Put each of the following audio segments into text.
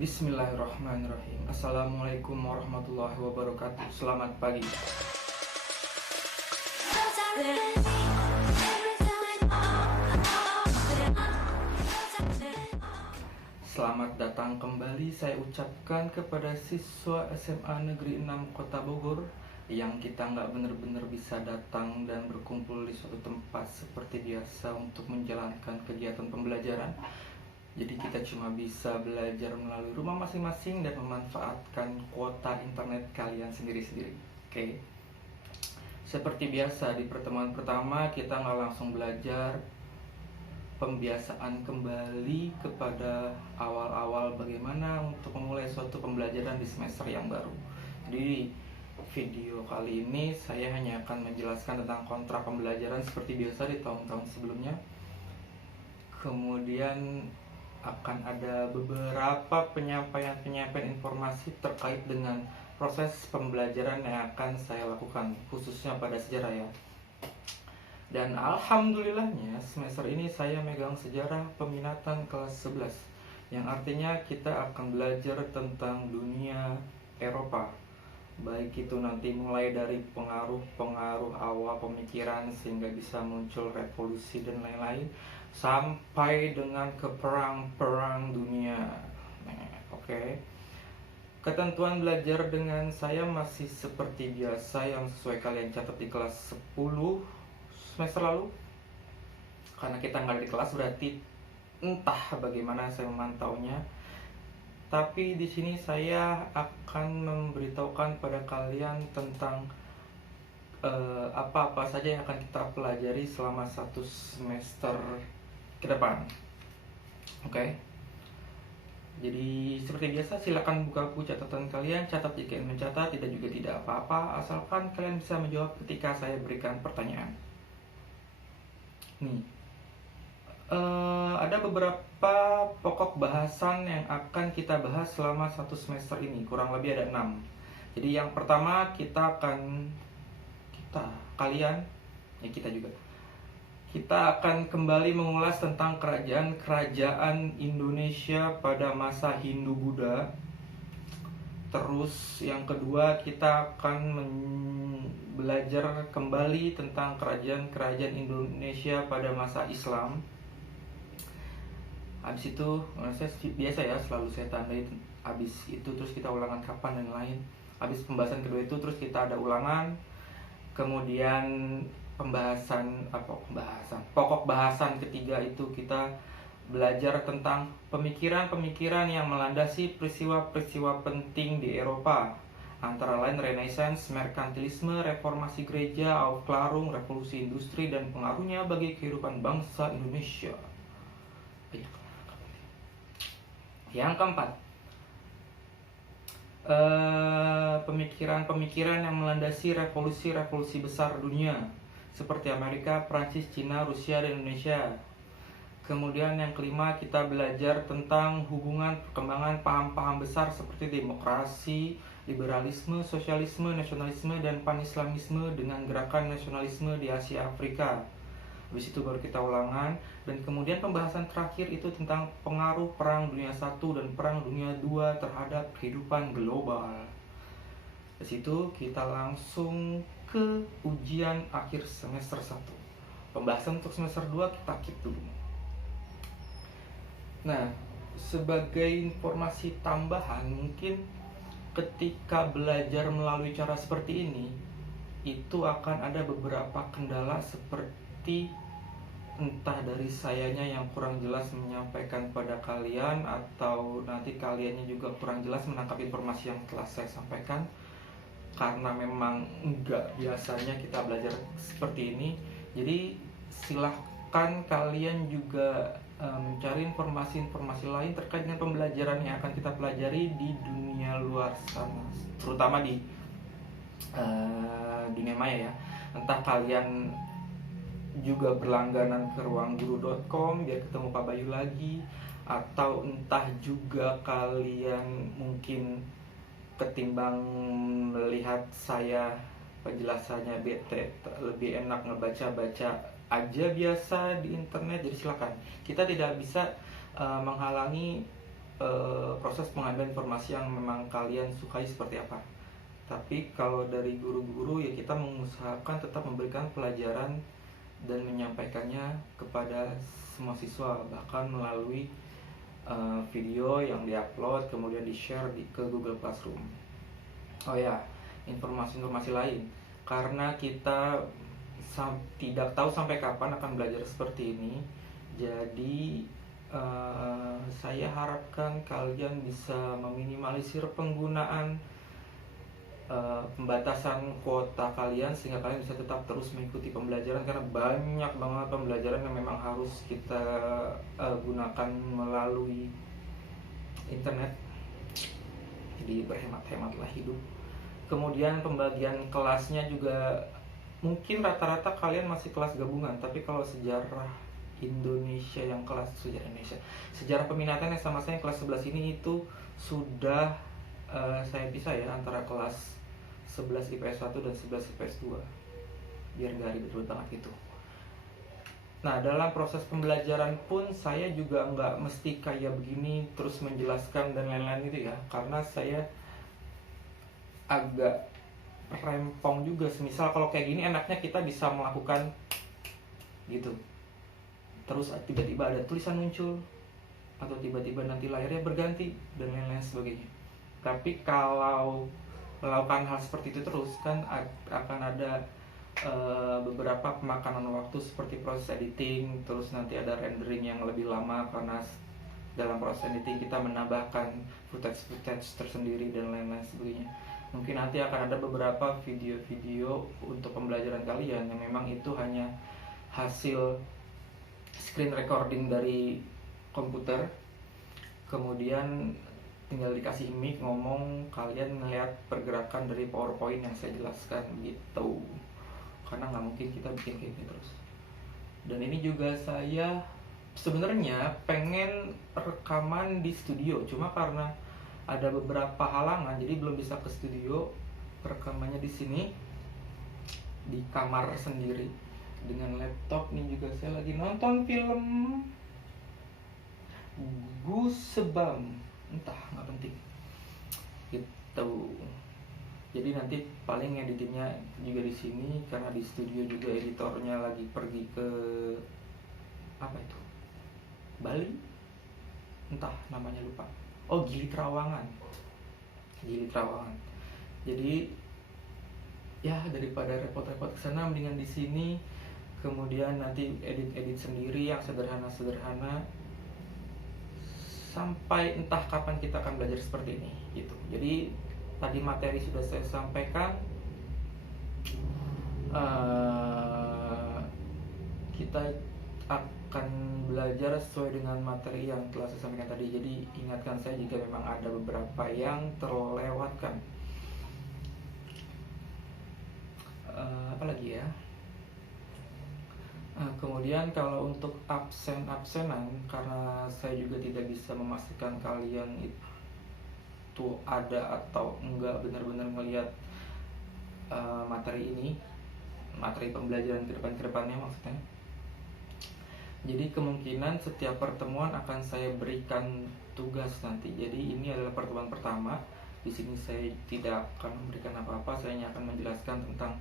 Bismillahirrahmanirrahim. Assalamualaikum warahmatullahi wabarakatuh. Selamat pagi. Selamat datang kembali saya ucapkan kepada siswa SMA Negeri 6 Kota Bogor yang kita nggak benar-benar bisa datang dan berkumpul di suatu tempat seperti biasa untuk menjalankan kegiatan pembelajaran. Jadi kita cuma bisa belajar melalui rumah masing-masing dan memanfaatkan kuota internet kalian sendiri-sendiri. Oke. Seperti biasa di pertemuan pertama kita nggak langsung belajar, pembiasaan kembali kepada awal-awal bagaimana untuk memulai suatu pembelajaran di semester yang baru. Jadi video kali ini saya hanya akan menjelaskan tentang kontrak pembelajaran seperti biasa di tahun-tahun sebelumnya. Kemudian akan ada beberapa penyampaian informasi terkait dengan proses pembelajaran yang akan saya lakukan, khususnya pada sejarah ya. Dan alhamdulillahnya semester ini saya megang sejarah peminatan kelas 11, yang artinya kita akan belajar tentang dunia Eropa, baik itu nanti mulai dari pengaruh-pengaruh awal pemikiran sehingga bisa muncul revolusi dan lain-lain, sampai dengan ke perang-perang dunia. Oke. Ketentuan belajar dengan saya masih seperti biasa yang sesuai kalian catat di kelas 10 semester lalu. Karena kita nggak ada di kelas, berarti entah bagaimana saya memantaunya. Tapi di sini saya akan memberitahukan pada kalian tentang apa-apa saja yang akan kita pelajari selama satu semester ke depan. Oke. Jadi seperti biasa silakan buka buku catatan kalian, catat jika ingin mencatat, tidak juga tidak apa-apa, asalkan kalian bisa menjawab ketika saya berikan pertanyaan. Nih, ada beberapa pokok bahasan yang akan kita bahas selama satu semester ini, kurang lebih ada 6. Jadi yang pertama kita akan kembali mengulas tentang kerajaan Indonesia pada masa Hindu-Buddha. Terus yang kedua kita akan belajar kembali tentang kerajaan Indonesia pada masa Islam. Habis itu biasa ya, selalu saya tandai habis itu terus kita ulangan kapan dan lain. Habis pembahasan kedua itu terus kita ada ulangan. Kemudian pokok bahasan ketiga itu kita belajar tentang pemikiran-pemikiran yang melandasi peristiwa-peristiwa penting di Eropa, antara lain Renaissance, merkantilisme, reformasi gereja, Aufklärung, revolusi industri, dan pengaruhnya bagi kehidupan bangsa Indonesia. Yang keempat, pemikiran-pemikiran yang melandasi revolusi besar dunia seperti Amerika, Prancis, Cina, Rusia, dan Indonesia. Kemudian yang kelima kita belajar tentang hubungan perkembangan paham-paham besar seperti demokrasi, liberalisme, sosialisme, nasionalisme, dan pan-islamisme dengan gerakan nasionalisme di Asia Afrika. Habis itu baru kita ulangan. Dan kemudian pembahasan terakhir itu tentang pengaruh Perang Dunia I dan Perang Dunia II terhadap kehidupan global. Di situ kita langsung ke ujian akhir semester 1. Pembahasan untuk semester 2 kita keep dulu. Nah, sebagai informasi tambahan, mungkin ketika belajar melalui cara seperti ini, itu akan ada beberapa kendala seperti entah dari sayanya yang kurang jelas menyampaikan pada kalian, atau nanti kaliannya juga kurang jelas menangkap informasi yang telah saya sampaikan. Karena memang enggak biasanya kita belajar seperti ini, jadi silahkan kalian juga mencari informasi-informasi lain terkait dengan pembelajaran yang akan kita pelajari di dunia luar sana, terutama di dunia maya ya. Entah kalian juga berlangganan ke ruangguru.com biar ketemu Pak Bayu lagi, atau entah juga kalian mungkin ketimbang melihat saya penjelasannya lebih enak ngebaca-baca aja biasa di internet. Jadi silakan, kita tidak bisa menghalangi proses pengambilan informasi yang memang kalian sukai seperti apa. Tapi kalau dari guru-guru ya kita mengusahakan tetap memberikan pelajaran dan menyampaikannya kepada semua siswa, bahkan melalui video yang diupload kemudian di-share ke Google Classroom. Oh ya, informasi-informasi lain, karena kita tidak tahu sampai kapan akan belajar seperti ini, jadi saya harapkan kalian bisa meminimalisir penggunaan pembatasan kuota kalian sehingga kalian bisa tetap terus mengikuti pembelajaran, karena banyak banget pembelajaran yang memang harus kita gunakan melalui internet. Jadi berhemat-hematlah hidup. Kemudian pembagian kelasnya juga mungkin rata-rata kalian masih kelas gabungan, tapi kalau sejarah Indonesia yang kelas sejarah peminatan yang sama saya kelas 11 ini itu sudah saya pisah ya antara kelas 11 IPS 1 dan 11 IPS 2 biar nggak ribet banget gitu. Nah, dalam proses pembelajaran pun saya juga nggak mesti kayak begini terus menjelaskan dan lain-lain gitu ya, karena saya agak rempong juga. Semisal kalau kayak gini enaknya kita bisa melakukan gitu, terus tiba-tiba ada tulisan muncul atau tiba-tiba nanti layarnya berganti dan lain-lain sebagainya. Tapi kalau melakukan hal seperti itu terus kan akan ada beberapa pemakanan waktu seperti proses editing, terus nanti ada rendering yang lebih lama karena dalam proses editing kita menambahkan footage tersendiri dan lain-lain sebagainya. Mungkin nanti akan ada beberapa video-video untuk pembelajaran kalian yang memang itu hanya hasil screen recording dari komputer, kemudian tinggal dikasih mic ngomong, kalian ngeliat pergerakan dari PowerPoint yang saya jelaskan gitu. Karena nggak mungkin kita bikin kayak gitu terus. Dan ini juga saya sebenarnya pengen rekaman di studio, cuma karena ada beberapa halangan jadi belum bisa ke studio. Rekamannya di sini di kamar sendiri dengan laptop. Nih juga saya lagi nonton film Goosebumps, entah nggak penting gitu. Jadi nanti paling editingnya juga di sini karena di studio juga editornya lagi pergi ke apa itu, Bali, entah namanya lupa. Oh, Gili Trawangan. Jadi ya daripada repot-repot kesana mendingan di sini, kemudian nanti edit sendiri yang sederhana sampai entah kapan kita akan belajar seperti ini gitu. Jadi tadi materi sudah saya sampaikan, kita akan belajar sesuai dengan materi yang telah saya sampaikan tadi. Jadi ingatkan saya jika memang ada beberapa yang terlewatkan. Apa lagi ya? Kemudian kalau untuk absenan, karena saya juga tidak bisa memastikan kalian itu ada atau enggak benar-benar melihat materi pembelajaran kedepannya maksudnya. Jadi kemungkinan setiap pertemuan akan saya berikan tugas nanti. Jadi ini adalah pertemuan pertama. Di sini saya tidak akan memberikan apa-apa, saya hanya akan menjelaskan tentang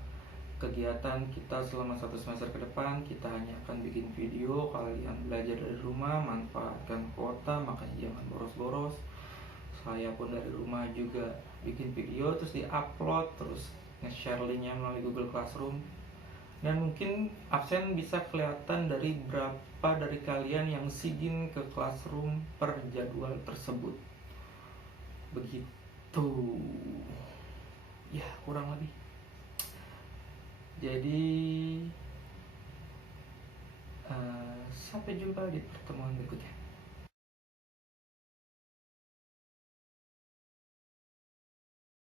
kegiatan kita selama 1 semester ke depan. Kita hanya akan bikin video, kalian belajar dari rumah, manfaatkan kuota, makanya jangan boros-boros. Saya pun dari rumah juga bikin video, terus di-upload, terus nge-share linknya melalui Google Classroom. Dan mungkin absen bisa kelihatan dari berapa dari kalian yang sigin ke Classroom per jadwal tersebut. Begitu ya, kurang lebih. Jadi sampai jumpa di pertemuan berikutnya.